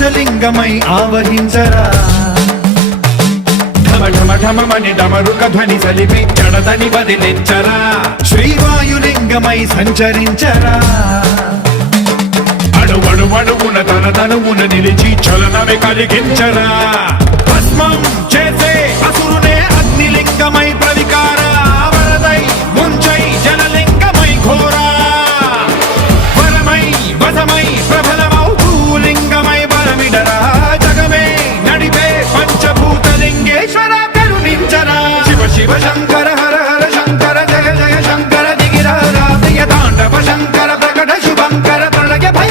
ఆకాశలింగమై ఆవహించరా ఢమఢమఢమని డమరుక ధ్వని సలిపి జడదని వదిలించరా శ్రీవాయులింగమై సంచరించరా అణువణువున తన తనువున నిలిచి చలనమే కలిగించరా భస్మం చేసే అసురునే అగ్నిలింగమై